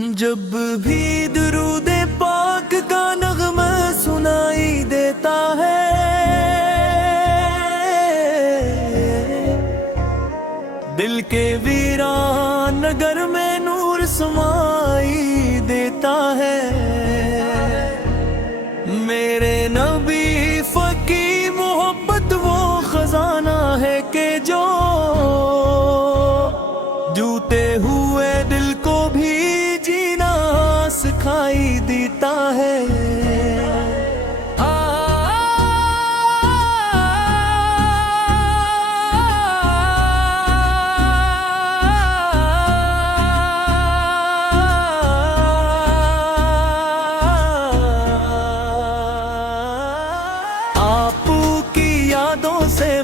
جب بھی درود پاک کا نغمہ سنائی دیتا ہے، دل کے ویران نگر میں نور سمائی دیتا ہے۔ میرے نبی فقی محبت وہ خزانہ ہے کہ جو جوتے ہوئے دل کو بھی جینا سکھائی دیتا ہے۔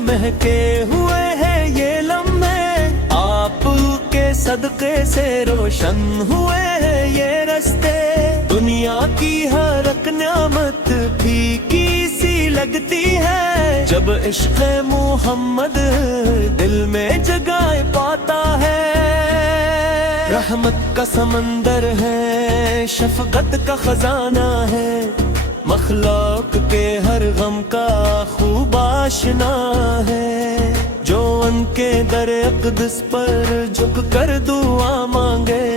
مہکے ہوئے ہیں یہ لمحے، آپ کے صدقے سے روشن ہوئے ہیں یہ رستے۔ دنیا کی ہر ایک نعمت پھیکی سی لگتی ہے، جب عشق محمد دل میں جگہ پاتا ہے۔ رحمت کا سمندر ہے، شفقت کا خزانہ ہے، مخلوق کے ہر غم کا خوب آشنا ہے۔ جو ان کے در اقدس پر جھک کر دعا مانگے،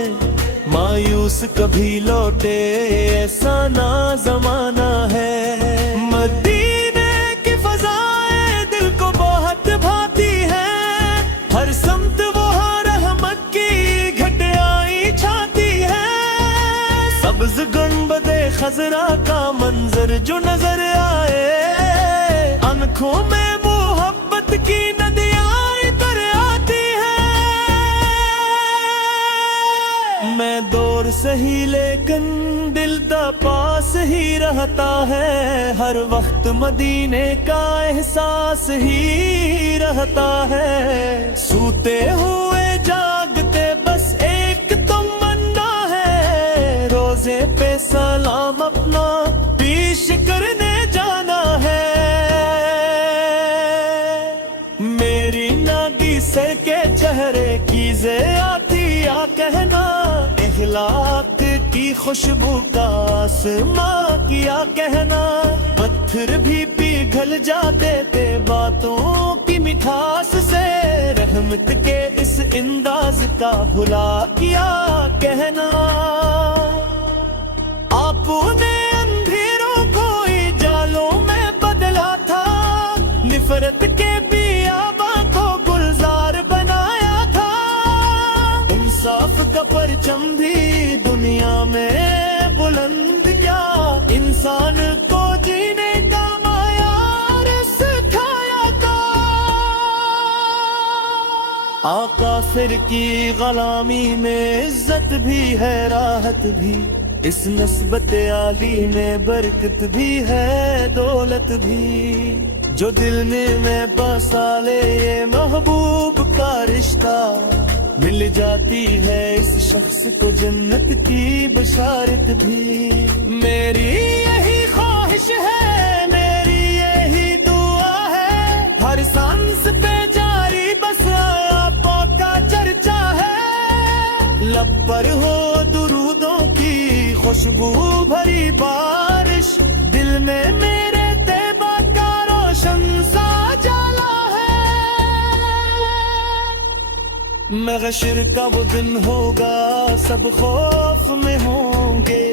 مایوس کبھی لوٹے ایسا نہ زمانہ ہے۔ مدینے کی فضائیں دل کو بہت بھاتی ہیں، ہر سمت وہاں رحمت کی گھٹیائی چھاتی ہے۔ سبز گنبد خضرا کا منظر جو نظر آئے، آنکھوں میں محبت کی ندیاں اتر آتی ہیں۔ میں دور سہی لیکن دل دا پاس ہی رہتا ہے، ہر وقت مدینے کا احساس ہی رہتا ہے۔ سوتے ہوئے جاگتے بس ایک تمنا ہے، روزے پہ سلام اپنا پیش کرنے جانا ہے۔ میری ناگی سر کے چہرے کی زیادتی یا کہنا، اخلاق کی خوشبو کا آسماں کیا کہنا۔ پتھر بھی پگھل جاتے تھے باتوں کی مٹھاس سے، رحمت کے اس انداز کا بھلا کیا کہنا۔ آپ نے اندھیروں کو جالوں میں بدلا تھا، نفرت کے بیاباں کو گلزار بنایا تھا۔ انصاف کا پرچم بھی دنیا میں بلند کیا، انسان کو جینے کا معیار سکھایا تھا۔ آقا پھر کی غلامی میں عزت بھی ہے راحت بھی، اس نسبت عالی میں برکت بھی ہے دولت بھی۔ جو دل میں بسا لے یہ محبوب کا رشتہ، مل جاتی ہے اس شخص کو جنت کی بشارت بھی۔ میری یہی خواہش ہے، میری یہی دعا ہے، ہر سانس پہ جاری بس آپ کا چرچا ہے۔ لب پر ہو درودوں کی خوشبو بھری بارش، دل میں میرے طیبہ کا روشن سا جالا ہے۔ محشر کا وہ دن ہوگا، سب خوف میں ہوں گے،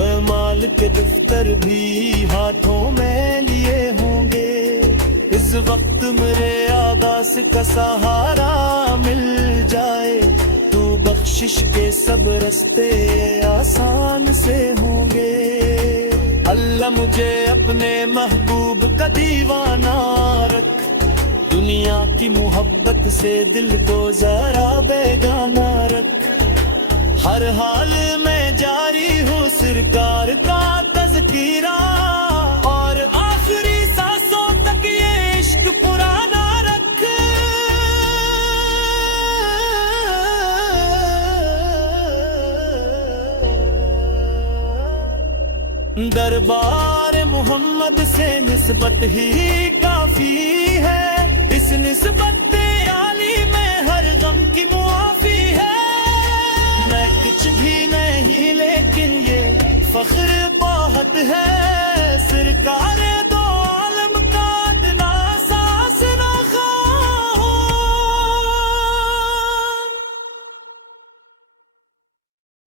اعمال کے دفتر بھی ہاتھوں میں لیے ہوں گے۔ اس وقت میرے آغاز کا سہارا مل جائے، بخشش کے سب رستے آسان سے ہوں گے۔ اللہ مجھے اپنے محبوب کا دیوانہ رکھ، دنیا کی محبت سے دل کو ذرا بیگانہ رکھ۔ ہر حال میں جاری ہوں سرکار کا تذکیرہ، اور آخری سانسوں تک یہ عشق پرانا رکھ۔ دربار محمد سے نسبت ہی کافی ہے، اس نسبت عالی میں ہر غم کی معافی ہے۔ میں کچھ بھی نہیں لیکن یہ فخر بہت ہے سرکار